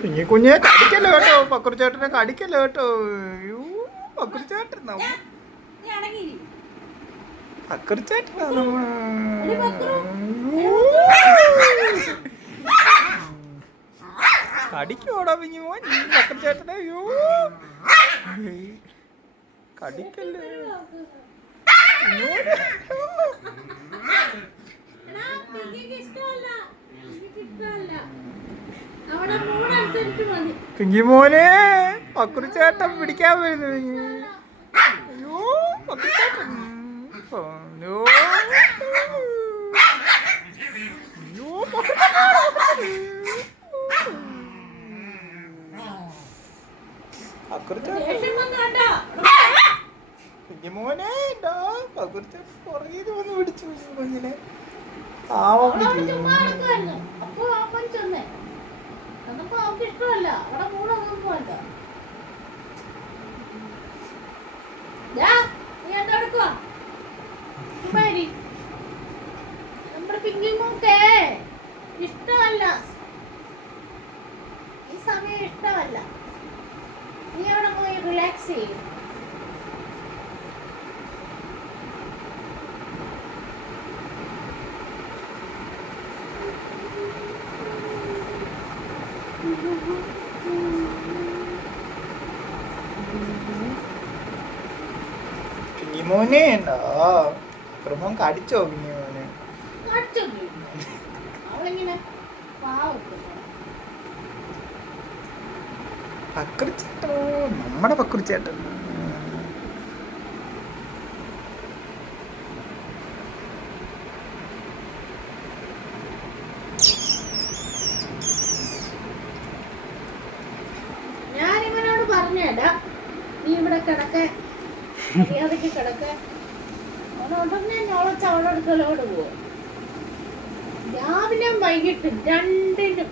കുഞ്ഞി കുഞ്ഞെ കടിക്കല്ലോ കേട്ടോ? പക്കുറി ചേട്ടനെ കടിക്കല്ലോ കേട്ടോ? അയ്യോ പക്കുറി ചേട്ടൻ നമ്മ- നീ അടങ്ങി പക്കുറി ചേട്ടനാ എടി പക്കുറു. കടിക്കോടാ പിഞ്ഞു മോൻ. പക്കുറി ചേട്ടനെ അയ്യോ. കടിക്കല്ലേ. ഇഷ്ടമല്ല. ഇഷ്ടമല്ല. അവിടെ മൂഡ് അനുസരിച്ച് മതി. മോനെ പക്കുറി ചേട്ടൻ പിടിക്കാൻ വരുന്നു. അയ്യോ പക്കുറിച്ചേട്ടൻ. അയ്യോ. പക്കുറിച്ചേട്ടൻ. കുഞ്ഞുമോനെ പുറകിൽ വന്ന് പിടിച്ചു. കുഞ്ഞിനെ. പാവം അവിടെ എന്നപ്പോ അവർക്ക് ഇഷ്ടമല്ല. അവിടെ മൂഡ് ഒന്നും പോകണ്ട നീ എന്താ ഇരി. നമ്മുടെ പിങ്കി മൂക്കേ ഇഷ്ടമല്ല. ഈ സമയം ഇഷ്ടമല്ല. നീ അവിടെ പോയി റിലാക്സ് ചെയ്യും. കുഞ്ഞുമോനെ ഉണ്ടോ ക്രമം കടിച്ചോ കുഞ്ഞിമോനെ? പക്രിച്ചേട്ടോ നമ്മുടെ പക്കുറി ചേട്ടൻ ഞാൻ ഇവനോട് പറഞ്ഞേടാ നീ ഇവിടെ കിടക്ക മര്യാദയ്ക്ക് കിടക്ക ഉടനെ ഞോളച്ച് അവളുടെ അടുക്കലോട് പോവും. രാവിലെയും വൈകിട്ടും രണ്ടിനും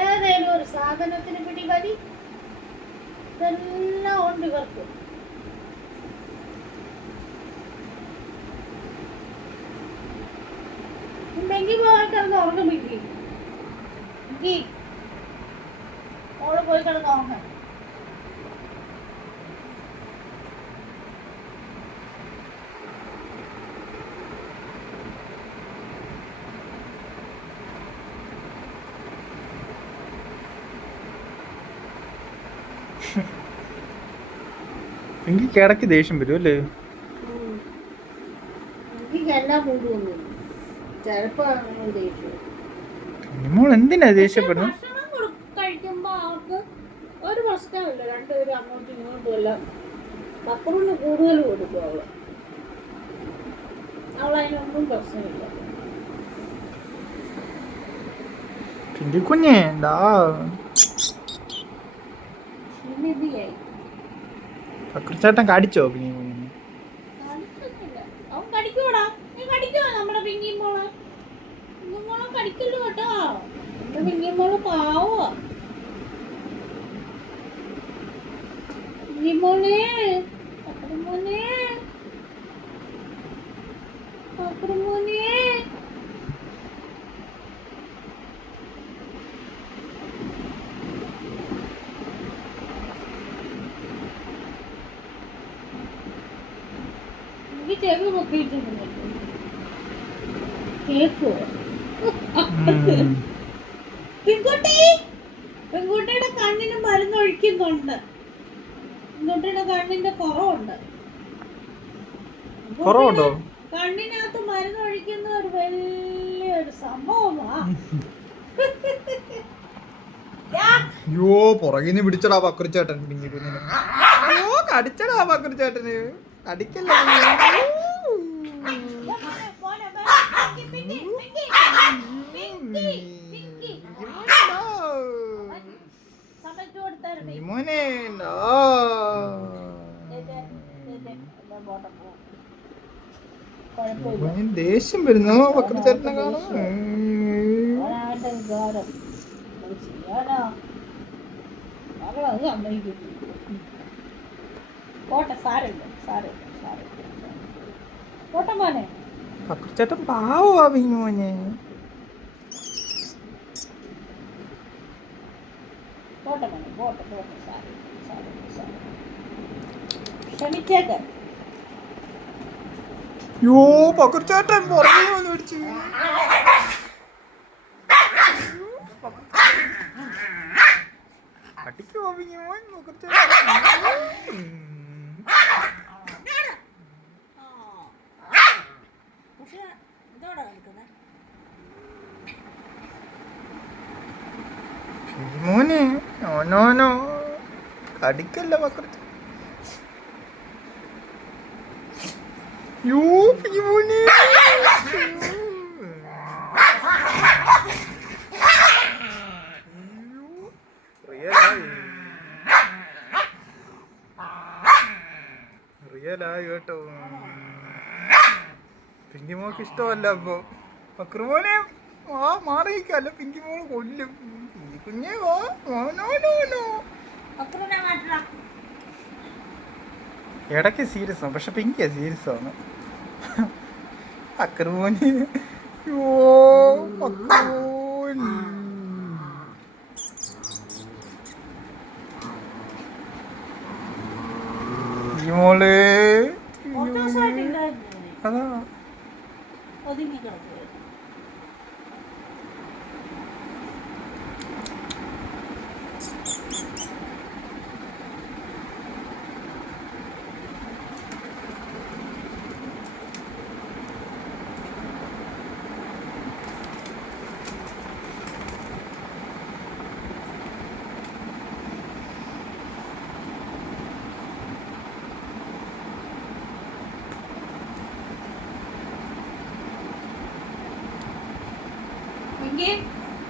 ഏതേലും ഒരു സാധനത്തിന് പിടി മതി ഇതെല്ലാം ഉണ്ട് ഇവർക്ക്. മെങ്കി പോകാൻ കിടന്ന് ഉറങ്ങും മെങ്കി. ഓൾ പോയി കിടന്ന് ഉറങ്ങാം. എനിക്ക് കിടക്ക് ദേഷ്യം വരും അല്ലേ? കുഞ്ഞുമോൾ എന്തിനാ ദേഷ്യപ്പെടുന്നു? ഒരു പ്രശ്നമില്ല രണ്ടുപേരും അങ്ങോട്ടും ഇങ്ങോട്ടും എല്ലാം പപ്പറിന് കൂടുതൽ കൊടുക്കും അവൾ. അവളതിനൊന്നും പ്രശ്നമില്ല. പിന്നെ കുഞ്ഞേ എന്താ നിധിയായി പക്കുറി ചേട്ടൻ കടിച്ചോ പിന്നെ മോനെ. അവൻ കടിക്കൂടാ നീ കടിക്കുവാ നമ്മുടെ പിങ്കി മോൾ പിങ്കി മോളെ കടിക്കല്ലോ കേട്ടോ നമ്മുടെ പിങ്കി മോൾ പാവാ പിങ്കി മോളെ പപ്പട മോനെ പപ്പട മോനെ എനിക്ക് ചെവി പൊക്കിയിട്ടുണ്ട് കേക്കുവോ ഉം. പെൺകുട്ടി? പെൺകുട്ടിയുടെ കണ്ണിന് മരുന്ന് ഒഴിക്കുന്നുണ്ട്. പെൺകുട്ടിയുടെ കണ്ണിന്റെ കുറവുണ്ട്. കുറവുണ്ടോ? കണ്ണിനകത്ത് മരുന്ന് ഒഴിക്കുന്ന ഒരു വലിയൊരു സംഭവമാ. അയ്യോ പുറകിന്ന് പിടിച്ചടാ പക്രിച്ചേട്ടൻ പക്രിച്ചേട്ടന് അയ്യോ കടിച്ചടാ പക്കുറി വരുന്നു. മോനെ, പിങ്കി, പിങ്കി, പിങ്കി, പിങ്കി, പോട്ടെ സാരമില്ല സാരമില്ല സാരമില്ല. പോട്ടെ മോനെ. പക്കുറി ചേട്ടൻ പാവാ പിഞ്ഞു മോനെ. പോട്ടെ മോനെ പോട്ടെ പോട്ടെ സാരമില്ല സാരി സാരി ക്ഷമിച്ചേക്ക് യോ പകർച്ചേട്ടൻ പുറകെ വന്ന് പിടിച്ചു അടിക്കുമോ പിങ്ങിമോൻ പക്കുറിച്ചേട്ടൻ പക്ഷേ മോനെ നോ നോ നോ. കടിക്കല്ല പക്കുറിച്ച യോ പിങ്ങിമോനെ റിയലായി കേട്ടോ. പിങ്കി മോക്ക് ഇഷ്ടമല്ല അപ്പൊ. പക്രുമോനെ ആ മാറിയിക്കല്ല പിങ്കി മോൾ കൊല്ലും. കുഞ്ഞെ ഓ നോ നോ നോ ഇടയ്ക്ക് സീരിയസ് ആണ് പക്ഷെ പിങ്കിയാ സീരിയസ് ആണ് അക്രമോന്. ഓ അക്രമോൻ.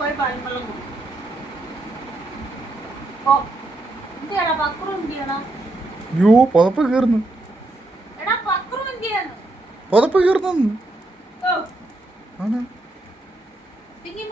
പോയി പാൽവെള്ളം കുടി ഓ എന്തിയാടാ പക്രു എന്തിയാണോ യോ പുതപ്പ് കീർന്നു എടാ പക്രു എന്തിയാണ് പുതപ്പ് കീർന്നു ഓ. ആണ്. പിങ്കി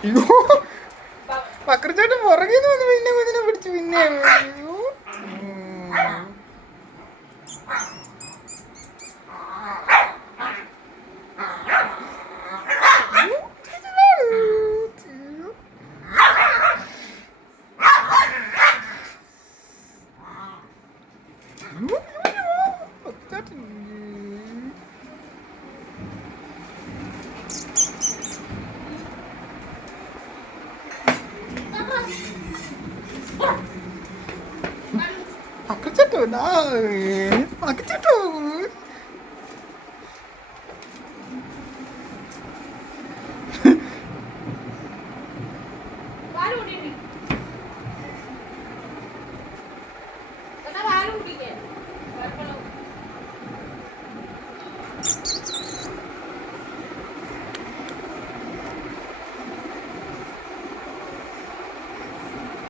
അയ്യോ. പക്രച്ചേട്ടൻ നിന്ന് വന്ന് പിന്നെ കുഞ്ഞിനെ പിടിച്ചു പിന്നെ അയ്യോ. ഉം. പക്രച്ചേട്ടൻ. പക്രച്ചേട്ടോ പക്രച്ചേട്ടോ